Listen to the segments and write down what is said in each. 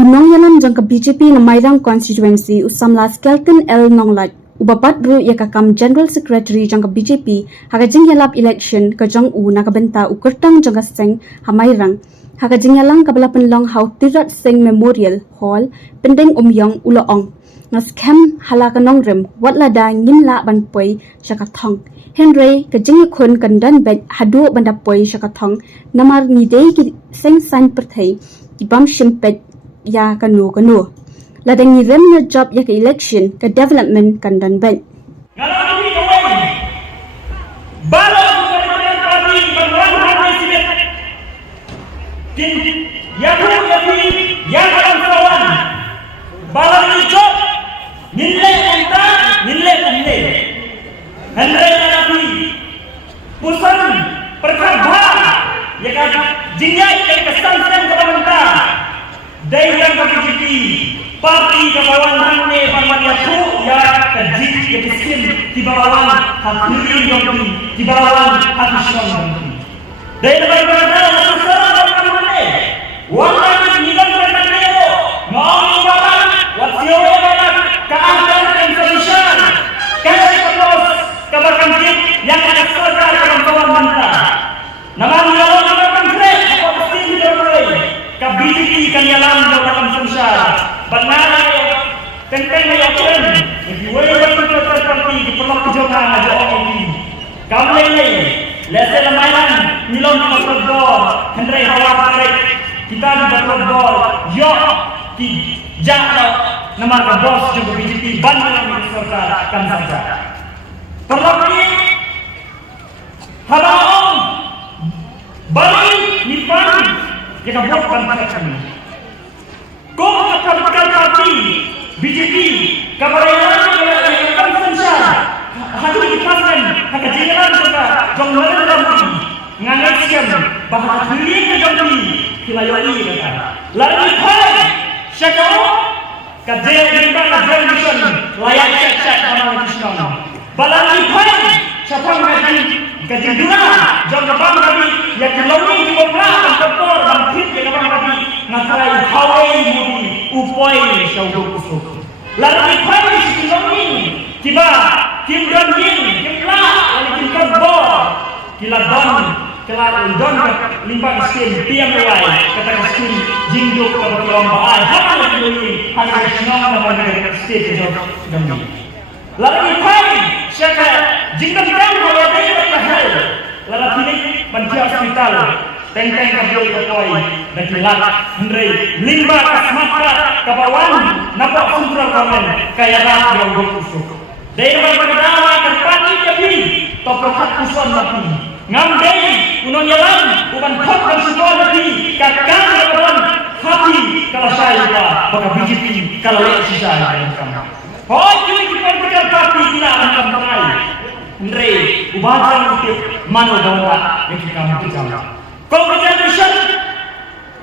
Unong yalam jangka BJP na Mairang constituency usamla Skelton L Nonglat ubapat bro yakakam General Secretary jangka BJP hakajing yalap election ka jang u nakabenta ukertang jangka seng hamairang hakajing yalang kabala penlong hau Tirat Singh Memorial Hall pendeng umyong uloong ngas kem halakanong rem watlada ngimla banpoi syakathong Henry kajing kun kandan bet hadu bandapoi syakathong namar ngidei ki seng san perthai ibam shimpet ya kanu ladang ni rem na job ya ke election ke development kandan ben Ngalang ni kawai bala kemudian kami berlalu hari sibet kin yang akan kawan bala ni job nilai anta nilai Henry nabi pusan perkara ya kan jingai ke kesan-kesan kepada Dayang BJP parti kawan ne panwania tu ya kajik ya miskin di bawah hakuri yang di bawah hakisyon dayang berada sesuatu ne wala ni nilang berada ngau wala wasio wala keadaan dan solution kaya terus kabarkan yang ada serta kawan manta naman lawan akan fresh pasti dilakukan BJP kan yalam dalam susah banana tentang yang keren diwei betul parti di pelok kejongan ada ini kamu ini lesel mainan milon football Henry hawa tarik kita di football yo di jatuh nama bos juga BJP banding serta kan saja pelok ini habaong balik nipan kita buat bangsa kami. Kau akan parti BJP kabarayaan yang konsensus hati dipasang hak jalan kita jonglan dalam ngangaskan bahwa diri kejampi kilayoi kita. Lalu hai syakau kajel kita kajel mission layak cek mana mission. Balani hai syakau kajel dua jangka kami yang keloming di bawah kantor bangkit dengan kami ngatai Hawaii mudi upoi syaudu kusuk lalu dipai sikiloming tiba kimdan kimla lalu kimdan bor kiladon kiladon limbang skin tiang lewai kata skin jingduk kepada lomba hama lagi hanya senang dengan stage demi lalu dipai syaka jingdan kau lewai hal lalu kini banjir hospital tenteng kabel kepoi dan kilat Henry limba kasmaka kabawan nampak sumber komen kaya rak yang berkusuk dari berdawa terpati jadi topok kuson lagi ngamdei unon yalan bukan kok dan semua lagi kakak kawan hati kalau saya baka BJP kalau sisa yang kamu oh kini kita berkata tidak akan berai Henry ubahan untuk manu dawa yang kamu bicara congratulations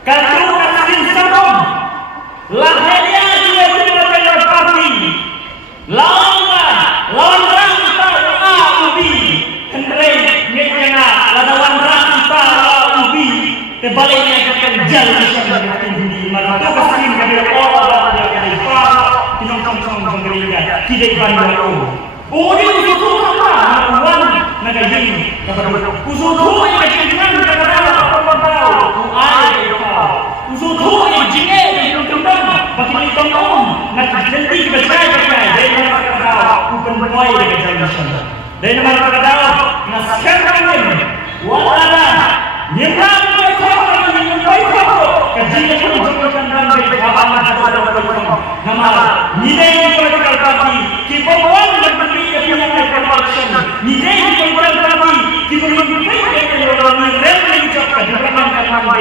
kartu kasih sabong lahirnya juga benar-benar parti lawan ranta ubi Henry ngekena lawan ranta ubi tebaliknya akan jalan bersama tinggi maka kasih kabel orang yang ada di bawah tinong-tong pemberian tidak bandar Udi usutu apa? Wan nagajin kepada usutu yang kejadian kepada apa-apa ai usutu yang jinge yang kembang bagi tolong nagajin kepada dari kepada bukan boy dengan jalan dari kepada naskah ini wala nyerang mereka dengan baik kajian menunjukkan dan apa nama nilai political party kipauan dan yang corruption nilai political party kipauan yang rel diucapkan karena kamal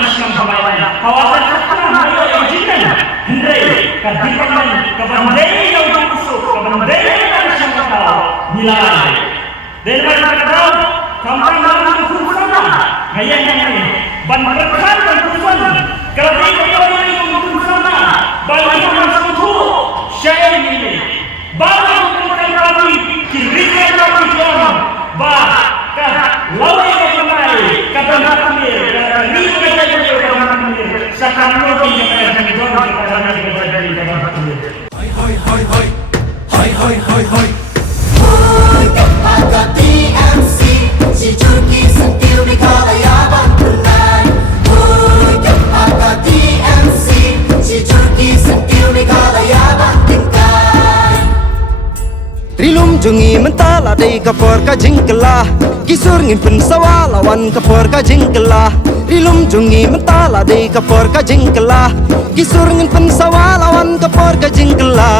Islam kawalan kawasan ayo izinkan Henry kadipaman kabandai yang busuk kabandai yang syakal nilai dan mereka kampung malam bersama hayang ini ban berkan bersama kalau kita bersama bagi masuk syai ini bagi kami kiri kami jam bah lawan kami kata kami ini kita sa kanlo din yung kaya ng doon at kaya ng kaya ng Kepada TMC, si Jurki sentil di kalayaban tunai. Kepada TMC, si Jurki sentil di kalayaban tingkai. Trilum jungi mentala dei kapor ka jingkela, kisur ngin pen sawalawan kapor ka jingkela. Trilum jungi mentala dei kapor ka jingkela, kisur ngin pen sawalawan kapor ka jingkela.